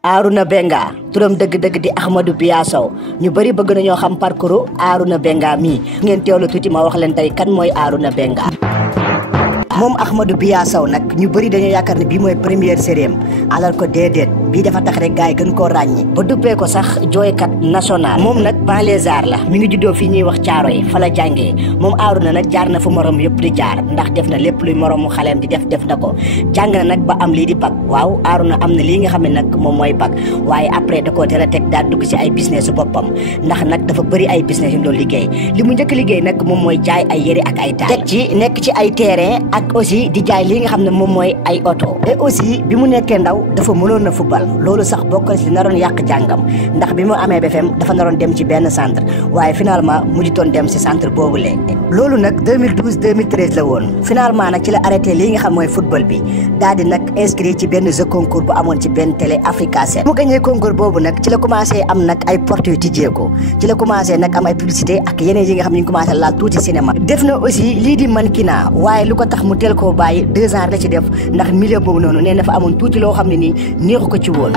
Arouna Benga turam dëgg-dëgg di Ahmadou Biya Sow ñu bëri bëgg nañoo xam parcours Arouna Benga mi ngeen teewlu tuuti ma wax leen tey kan mooy Arouna Benga. moom Ahmadou Biya Sow nag ñu bëri dañoo yaakaar ne bii mooy première série alors que déedéet bii dafa tax rek gars yi gën koo ràññi ba duppee ko sax jooykat national. moom nag banlieusard la mi ngi juddoo fii ñuy wax Caaroy fa la jàngee moom Arouna nag jaar na fu morom yëpp di jaar ndax def na lépp luy moromu xaleem di def na ko jàng na nag ba am lii di bac waaw Arouna am na lii nga xam ne nag moom mooy bac waaye après da koo teel a teg daal dugg si ay business su boppam ndax nag dafa bëri ay business yu mu doon liggéey li mu njëkk liggéey nag moom mooy jaay ay yëre ak ay taay teg ci nekk ci ay terrain ak aussi di jaay lii nga xam ne moom mooy ay oto et aussi bi mu nekkee ndaw dafa mënoon na football loolu sax bokk na si naroon yàq jàngam ndax bi mu amee BFM dafa naroon dem ci benn centre waaye finalement mujjutoon dem si centre boobu lee loolu nag 2012 2013 la woon finalement nag ci la arrêté lii nga xam mooy football bi daal di nag inscrit ci benn jeu concours bu amoon ci benn télé Africa 7 mu gagné concours boobu nag ci la commencé am nag ay portes yu tijjeeku ci la commencé nag am ay publicité ak yeneen yi nga xam ne ñu commencé laal tuuti cinéma def na aussi lii di mannequinat waaye lu ko tax mu teel koo bàyyi 2 ans la ci def ndax milieu boobu noonu nee na fa amoon tuuti loo xam ne nii neexu ko ci woon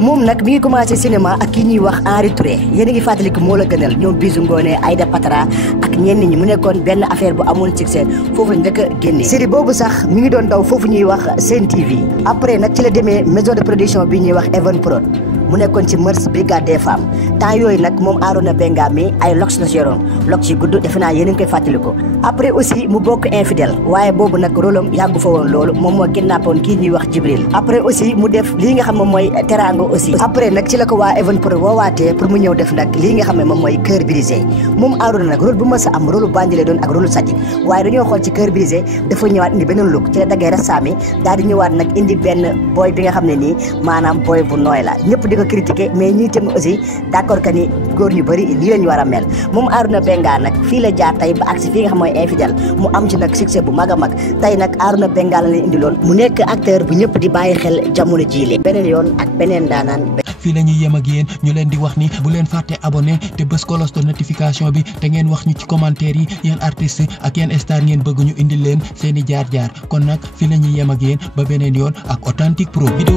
moom nag mi ngi commencé cinéma ak ki ñuy wax Henri Touré yéen a ngi fàttaliku moo la gënal ñoom Bijou Ngoné Aïda Patra ak ñenn ñi mu nekkoon benn affaire bu amoon succès foofu njëkk a génne série boobu sax mi ngi doon daw foofu ñuy wax Sen TV après nag ci la demee maison de production bi ñuy wax Even Prod mu nekkoon ci Mœurs Brigade des femmes temps yooyu nag moom Arouna Benga mi ay lox la si yoroon lox yi gudd defe naa yéen a ngi koy fàttaliku après aussi mu bokk infidèle waaye boobu nag rôle am yàggu fa woon loolu moom moo kidnappoon kii ñuy wax Jibril après aussi mu def lii nga xam moom mooy Teranga aussi après nag ci la ko waa Even Prod woowaatee pour mu ñëw def nag lii nga xam ne moom mooy Cœur brisé moom Arouna nag rôle bu mës a am rôle bandi lay doon ak rôle sadique waaye dañoo xool ci Cœur brisé dafa ñëwaat indi beneen look ci la daggee rasaami daal di ñëwaat nag indi benn boy bi nga xam ne nii maanaam boy bu nooy la ñëpp di ko critiqué mais ñii tam aussi d'accord que ni góor ñu bëri lii lañu war a mel moom Arouna Benga nag fii la jaar tey ba agsi fii nga xam mooy infidèle mu am ci nag succès bu mag a mag tey nag Arouna Benga la leen indi loon mu nekk acteur bu ñëpp di bàyyi xel jamono jiile beneen yoon ak beneen daanaan fii la ñuy yem ak yéen ñu leen di wax ni bu leen fàtte abonné te bës cloche de notification bi te ngeen wax ñu ci commentaire yi yéen artistes ak yéen star ngeen bëgg ñu indil leen seeni jaar-jaar kon nag fii la ñuy yem ak yéen ba beneen yoon ak Authentique Pro vidéo